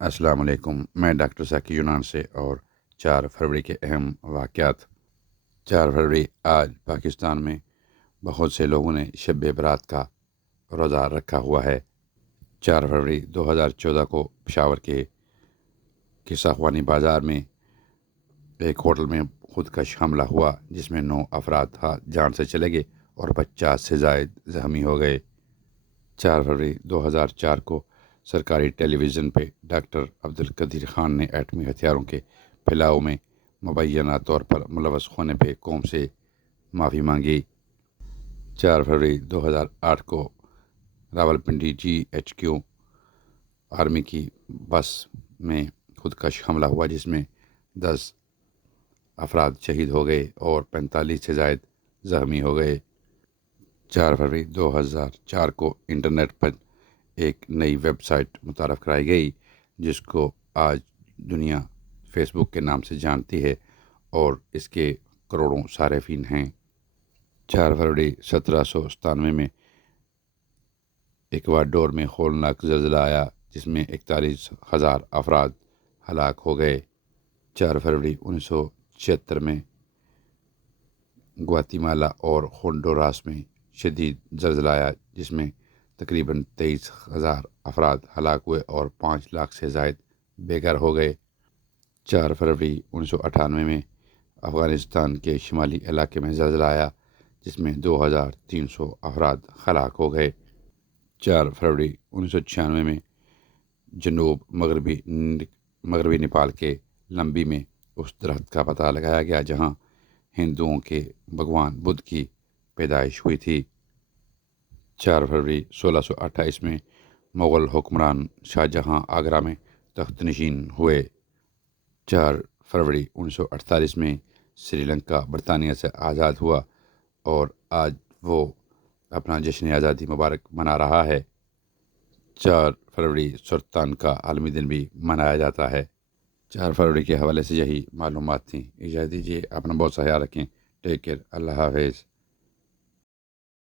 السلام علیکم، میں ڈاکٹر ذاکر یونان سے اور 4 فروری کے اہم واقعات۔ 4 فروری آج پاکستان میں بہت سے لوگوں نے شب برات کا روزہ رکھا ہوا ہے۔ 4 فروری 2014 کو پشاور کے قصہ خوانی بازار میں ایک ہوٹل میں خودکش حملہ ہوا، جس میں 9 افراد جان سے چلے گئے اور 50 سے زائد زخمی ہو گئے۔ 4 فروری 2004 کو سرکاری ٹیلی ویژن پہ ڈاکٹر عبدالقدیر خان نے ایٹمی ہتھیاروں کے پھیلاؤ میں مبینہ طور پر ملوث ہونے پہ قوم سے معافی مانگی۔ 4 فروری 2008 کو راولپنڈی GHQ آرمی کی بس میں خودکش حملہ ہوا، جس میں 10 افراد شہید ہو گئے اور 45 سے زائد زخمی ہو گئے۔ 4 فروری 2004 کو انٹرنیٹ پر ایک نئی ویب سائٹ متعارف کرائی گئی، جس کو آج دنیا فیس بک کے نام سے جانتی ہے اور اس کے کروڑوں صارفین ہیں۔ 4 فروری 1797 میں ایکواڈور میں ہولناک زلزلہ آیا، جس میں 41,000 افراد ہلاک ہو گئے۔ 4 فروری 1976 میں گواتی مالا اور ہونڈوراس میں شدید زلزلہ آیا، جس میں تقریباً 23,000 افراد ہلاک ہوئے اور 5 لاکھ سے زائد بے گھر ہو گئے۔ 4 فروری 1998 میں افغانستان کے شمالی علاقے میں زلزلہ آیا، جس میں 2,300 افراد ہلاک ہو گئے۔ 4 فروری 1996 میں جنوب مغربی نیپال کے لمبی میں اس درخت کا پتہ لگایا گیا جہاں ہندوؤں کے بھگوان بدھ کی پیدائش ہوئی تھی۔ 4 فروری 1628 میں مغل حکمران شاہ جہاں آگرہ میں تخت نشین ہوئے۔ 4 فروری 1948 میں سری لنکا برطانیہ سے آزاد ہوا اور آج وہ اپنا جشن آزادی مبارک منا رہا ہے۔ 4 فروری سرطان کا عالمی دن بھی منایا جاتا ہے۔ 4 فروری کے حوالے سے یہی معلومات تھیں۔ اجازت دیجیے، اپنا بہت سا خیال رکھیں۔ ٹیک کیئر، اللہ حافظ۔